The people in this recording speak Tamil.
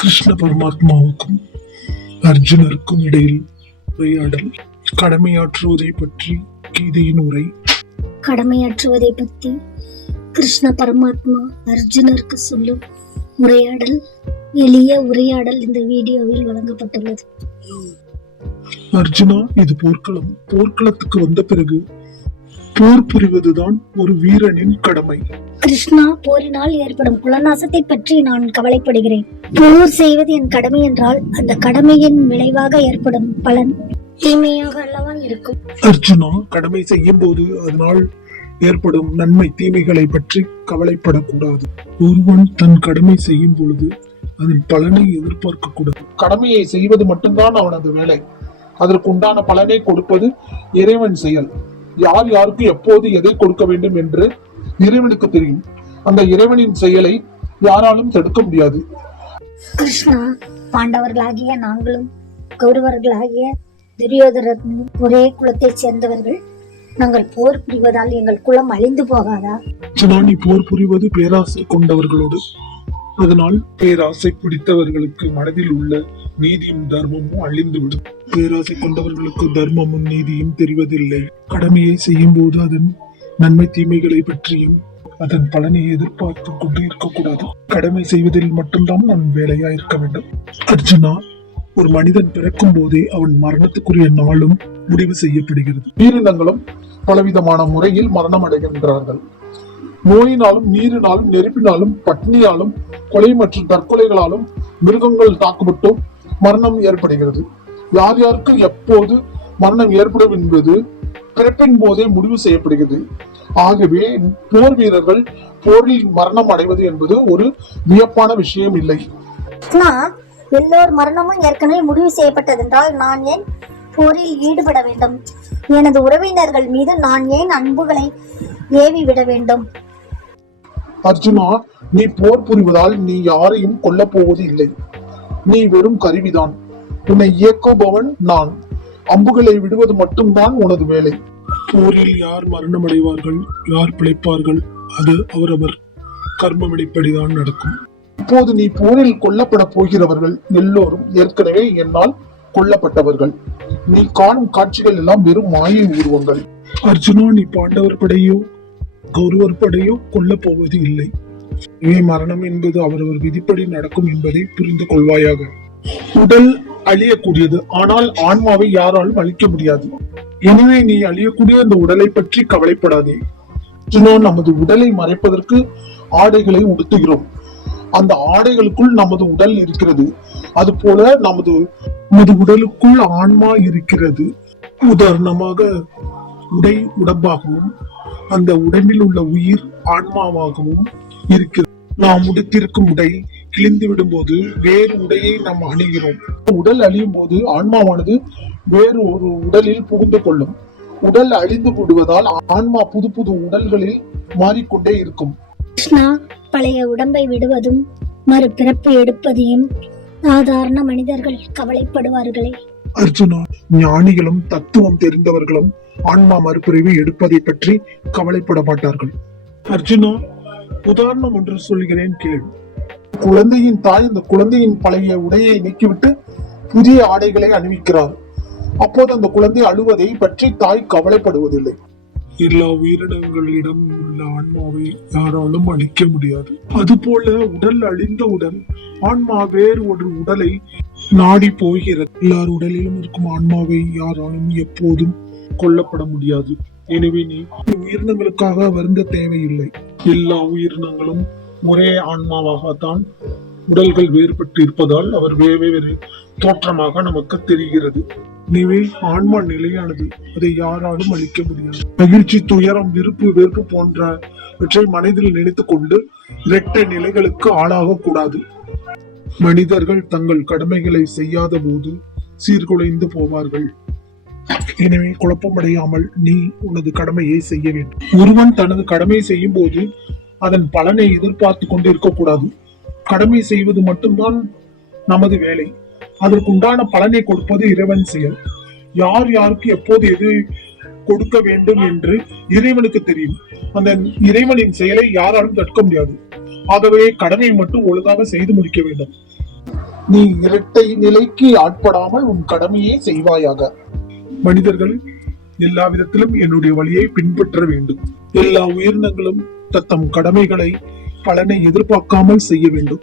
கிருஷ்ண பரமாத்மாவுக்கும் அர்ஜுனருக்கும் இடையில் உரையாடல். கடமையாற்றுவதை பற்றி கீதையின் உரை. கடமையாற்றுவதை பற்றி கிருஷ்ண பரமாத்மா அர்ஜுனருக்கு சொல்லும் உரையாடல். எளிய உரையாடல் இந்த வீடியோவில் வழங்கப்பட்டுள்ளது. அர்ஜுனா, இது போர்க்களம். போர்க்களத்துக்கு வந்த பிறகு போர் புரிவதுதான் ஒரு வீரனின் கடமை. கிருஷ்ணா, போரினால் ஏற்படும் குலநாசத்தை பற்றி நான் கவலைப்படுகிறேன். போர் செய்வது என் கடமை என்றால் அந்த கடமையின் விளைவாக ஏற்படும் பலன் தீமையாக அல்லவா இருக்கும். அர்ஜுனா, கடமை செய்யும் போது அதனால் ஏற்படும் நன்மை தீமைகளை பற்றி கவலைப்படக்கூடாது. ஒருவன் தன் கடமை செய்யும் பொழுது அதன் பலனை எதிர்பார்க்க கூடாது. கடமையை செய்வது மட்டும்தான் அவனது வேலை. அதற்கு உண்டான பலனை கொடுப்பது இறைவன் செயல். யார் யாருக்கு எப்போது எதை கொடுக்க வேண்டும் என்று இறைவனுக்கு தெரியும். அந்த இறைவனின் செயலை யாராலும் தடுக்க முடியாது. கிருஷ்ணா, பாண்டவர்களாகிய நாங்களும் கௌரவர்களாகிய துரியோதரனும் ஒரே குலத்தைச் சேர்ந்தவர்கள். நாங்கள் போர் புரிவதால் எங்கள் குலம் அழிந்து போகாதா? நீ போர் புரிவது பேராசை கொண்டவர்களோடு. அதனால் பேராசை பிடித்தவர்களுக்கு மனதில் உள்ள நீதியும் தர்மமும் அழிந்துவிடும். பேராசை கொண்டவர்களுக்கு தர்மமும் நீதியும் தெரிவதில்லை. கடமையை செய்யும் போது அதன் நன்மை தீமைகளை பற்றியும் அதன் பலனை எதிர்பார்த்து கொண்டு இருக்கக்கூடாது. கடமை செய்வதில் மட்டும்தான் நம் வேலையா இருக்க வேண்டும். அர்ஜுனா, ஒரு மனிதன் பிறக்கும் போதே அவன் மரணத்துக்குரிய நாளும் முடிவு செய்யப்படுகிறது. உயிரினங்களும் பலவிதமான முறையில் மரணம் அடைகின்றார்கள். நோயினாலும், நீரினாலும், நெருப்பினாலும், பட்னியாலும், கொலை மற்றும் தற்கொலைகளாலும், மிருகங்கள் தாக்கப்பட்டும் மரணம் ஏற்படுகிறது. யார் யாருக்கு எப்போது மரணம் ஏற்படும் என்பது பிறப்பின் போதே முடிவு செய்யப்படுகிறது. ஆகவே போர் வீரர்கள் போரில் மரணம் அடைவது என்பது ஒரு வியப்பான விஷயம் இல்லை. எல்லோர் மரணமும் ஏற்கனவே முடிவு செய்யப்பட்டதென்றால் நான் ஏன் போரில் ஈடுபட வேண்டும்? எனது உறவினர்கள் மீது நான் ஏன் அன்புகளை ஏவி விட வேண்டும்? அர்ஜுனா, நீ போர் புரிவதால் நீ யாரையும் கொல்ல போவது இல்லை. நீ வெறும் கருவிதான். உன்னை இயக்குபவன் நான். அம்புகளை விடுவது மட்டும்தான் உனது வேலை. போரில் யார் மரணம் அடைவார்கள், யார் பிழைப்பார்கள், அது அவரவர் கர்மவினைப்படிதான் நடக்கும். இப்போது நீ போரில் கொல்லப்பட போகிறவர்கள் எல்லோரும் ஏற்கனவே என்னால் கொல்லப்பட்டவர்கள். நீ காணும் காட்சிகள் எல்லாம் வெறும் மாயை உருவங்கள். அர்ஜுனா, நீ பாண்டவர் படையோ கௌரவர் படையோ கொல்ல போவது இல்லை. மரணம் என்பது அவரவர் விதிப்படி நடக்கும் என்பதை புரிந்து கொள்வாயாக. உடல் அழியக்கூடியது, ஆனால் ஆன்மாவை யாராலும் அழிக்க முடியாது. எனவே நீ அழியக்கூடிய அந்த உடலை பற்றி கவலைப்படாதே. நமது உடலை மறைப்பதற்கு ஆடைகளை உடுத்துகிறோம். அந்த ஆடைகளுக்குள் நமது உடல் இருக்கிறது. அது போல நமது உடலுக்குள் ஆன்மா இருக்கிறது. உதாரணமாக, உடை உடம்பாகவும் அந்த உடம்பில் உள்ள உயிர் ஆன்மாவாகவும் இருக்கிறது. நாம் உடுத்திருக்கும் உடை கிழிந்து விடும் போது வேறு உடையை நாம் அணிகிறோம். உடல் அழியும் போது ஆன்மாவானது வேறு ஒரு உடலில் புகுந்து கொள்ளும். உடல் அழிந்து விடுவதால் ஆன்மா புது புது உடல்களில் மாறிக்கொண்டே இருக்கும். கிருஷ்ணா, பழைய உடம்பை விடுவதும் மறுபிறப்பு எடுப்பதையும் சாதாரண மனிதர்கள் கவலைப்படுவார்களே. அர்ஜுனா, ஞானிகளும் தத்துவம் தெரிந்தவர்களும் ஆன்மா மறுபிறவி எடுப்பதை பற்றி கவலைப்பட மாட்டார்கள். அர்ஜுனா, உதாரணம் ஒன்று சொல்கிறேன் கேள். குழந்தையின் தாய் அந்த குழந்தையின் பழைய உடையை நீக்கிவிட்டு புதிய ஆடைகளை அணிவிக்கிறார். அப்போது அந்த குழந்தை அழுவதை பற்றி தாய் கவலைப்படுவதில்லை. எல்லா உயிரினங்களிடம் உள்ள ஆன்மாவை யாராலும் அழிக்க முடியாது. அதுபோல உடல் அழிந்தவுடன் ஆன்மா வேறு ஒரு உடலை நாடி போகிறது. எல்லார் உடலிலும் இருக்கும் ஆன்மாவை யாராலும் எப்போதும் கொல்லப்பட முடியாது. எனவே நீ உயிரினங்களுக்காக வருந்த தேவையில்லை. எல்லா உயிரினங்களும் ஒரே ஆன்மாவாகத்தான் உடல்கள் வேறுபட்டு இருப்பதால் அவர் வேறு தோற்றமாக நமக்கு தெரிகிறது. எனவே ஆன்மா நிலையானது, அதை யாராலும் அழிக்க முடியாது. மகிழ்ச்சி, துயரம், விருப்பு, வெறுப்பு போன்றவற்றை மனதில் நினைத்துக் கொண்டு இரட்டை நிலைகளுக்கு ஆளாக கூடாது. மனிதர்கள் தங்கள் கடமைகளை செய்யாத போது சீர்குலைந்து போவார்கள். எனவே குழப்பமடையாமல் நீ உனது கடமையை செய்ய வேண்டும். ஒருவன் தனது கடமையை செய்யும் போது அதன் பலனை எதிர்பார்த்து கொண்டு இருக்கக்கூடாது. கடமை செய்வது மட்டும்தான் நமது வேலை. அதற்குண்டான பலனை கொடுப்பது இறைவன் செயல். யார் யாருக்கு எப்போது எது கொடுக்க வேண்டும் என்று இறைவனுக்கு தெரியும். அந்த இறைவனின் செயலை யாராலும் தடுக்க முடியாது. ஆகவே கடமையை மட்டும் ஒழுங்காக செய்து முடிக்க வேண்டும். நீ இரட்டை நிலைக்கு ஆட்படாமல் உன் கடமையை செய்வாயாக. மனிதர்கள் எல்லா விதத்திலும் என்னுடைய வழியை பின்பற்ற வேண்டும். எல்லா உயிரினங்களும் தத்தம் கடமைகளை பலனை எதிர்பார்க்காமல் செய்ய வேண்டும்.